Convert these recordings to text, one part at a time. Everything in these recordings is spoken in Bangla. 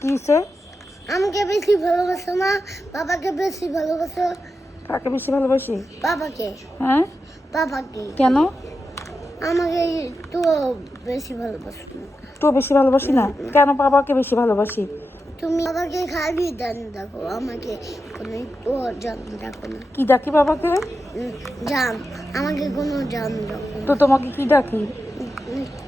কি হয়েছে? আমাকে বেশি ভালোবাসো না বাবাকে বেশি ভালোবাসো? কাকে বেশি ভালোবাসি? বাবাকে। হ্যাঁ, বাবাকে কেন? আমাকে তো বেশি ভালোবাসো না। তো বেশি ভালোবাসি না কেন? বাবাকে বেশি ভালোবাসি। তুমি বাবাকে খালি জান দেখো, আমাকে কোনো তো জান দেখো না। কি ডাকি বাবাকে? জান, আমাকে কোনো জান দেখো না। তো তোমাকে কি ডাকি?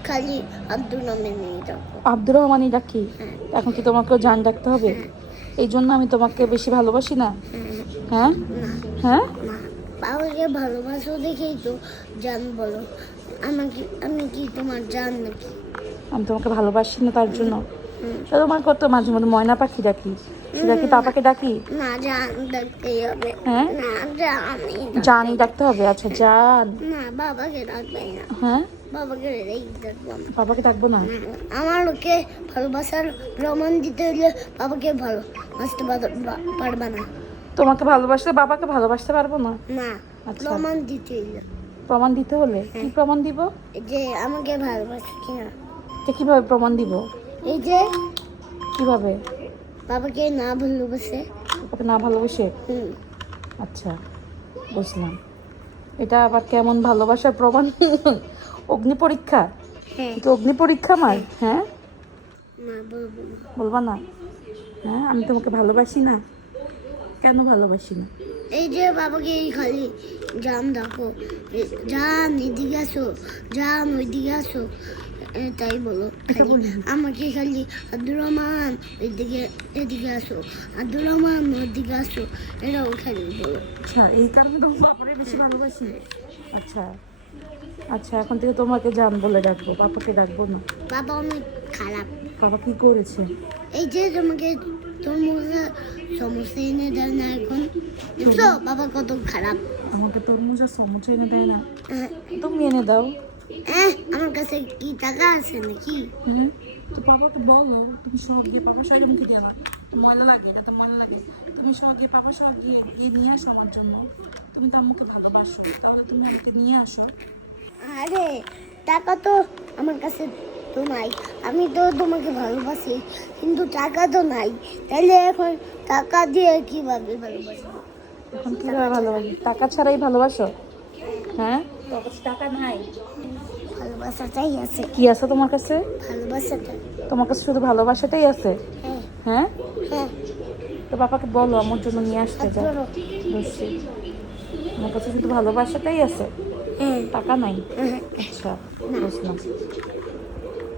খালি আব্দুল নামে নিয়ে দেখো। আব্দুর রহমানই ডাকি। হ্যাঁ। এখন কি তোমাকেও জান ডাকতে হবে? এই জন্য আমি তোমাকে বেশি ভালোবাসি না? হ্যাঁ না হ্যাঁ। না, বাবাকে ভালোবাসো দেখেই তো জান বলো। আমি কি তোমার জান নাকি? আমি তোমাকে ভালোবাসি না তার জন্য তো তোমার কত মাঝে মধ্যে ময়না পাখি ডাকি, সেটা কি পাপাকে ডাকি? না, জান ডাকতেই হবে। হ্যাঁ, না, জানই জানই ডাকতে হবে। আচ্ছা জান। না, বাবাকে ডাকবে না। হ্যাঁ, বাবাকে এই ডাকবো না। বাবাকে ডাকবো না? আমার ওকে ভালোবাসার প্রমাণ দিতে হলে বাবাকে ভালোবাসতে পারবা না। তোমাকে ভালোবাসলে বাবাকে ভালোবাসতে পারবো না? না, আচ্ছা, প্রমাণ দিতে হলে। প্রমাণ দিতে হলে কি প্রমাণ দিব? যে আমাকে ভালোবাসে কিনা। তো কিভাবে প্রমাণ দিব? এই যে কিভাবে? বাবাকে না ভালোবাসে। বাবাকে না ভালোবাসে? আচ্ছা, বুঝলাম। এটা আবার কেমন ভালোবাসার প্রমাণ? অগ্নি পরীক্ষা? হ্যাঁ। এটা অগ্নি পরীক্ষা আমার? হ্যাঁ, না, বলবো না। বলবা না? হ্যাঁ, আমি তোমাকে ভালোবাসি না। কেন ভালোবাসি না? এই যে বাবাকে এই খালি জান দেখো, জান এদিকে আসো, জান ওইদিকে আসো, তাই বলো এটা খালি। বলি? আমাকে খালি আব্দুর রহমান এদিকে আসো, আব্দুর রহমান ওইদিকে আসো, এটাও খালি বলো। আচ্ছা, এই কারণে তোমার বাবারে বেশি ভালোবাসি? আচ্ছা আচ্ছা, এখন থেকে তোমাকে জান বলে ডাকবো, বাবাকে ডাকবো না। বাবা অনেক খারাপ। বাবা কি করেছে? এই যে তোমাকে তরমুজের সমস্যা এনে দেয় না এখন, দেখছো বাবা কত খারাপ। আমাকে তরমুজ আর সমুচ এনে দেয় না? হ্যাঁ, তুমি এনে দাও। আমার কাছে কি টাকা আছে নাকি? তো বাবাকে বলো, তুমি সহ গিয়ে পাপা সহ মুখে দিয়ে আমার ময়লা লাগে, এটা তো ময়লা লাগে, তুমি সহ গিয়ে পাপা সহ গিয়ে নিয়ে আসো আমার জন্য। তুমি তো আমাকে ভালোবাসো, তাহলে তুমি আমাকে নিয়ে আসো। আরে টাকা তো আমার কাছে তো নাই, আমি তো তোমাকে ভালোবাসি, কিন্তু টাকা তো নাই, তাহলে এখন টাকা দিয়ে কিভাবে ভালোবাসবো? এখন কীভাবে ভালোবাসি? টাকা ছাড়াই ভালোবাসো? হ্যাঁ, তোর কাছে টাকা নাই? ভালোবাসাটাই আছে। কি আছে তোমার কাছে? ভালোবাসাটা। তোমার কাছে শুধু ভালোবাসাটাই আছে? হ্যাঁ হ্যাঁ, হ্যাঁ। তো বাবাকে বলো আমার জন্য নিয়ে আসতে যাও। ধরো। বুঝছি, আমার কাছে শুধু ভালোবাসাটাই আছে, হ্যাঁ টাকা নাই? হ্যাঁ। আচ্ছা, বুঝলাম।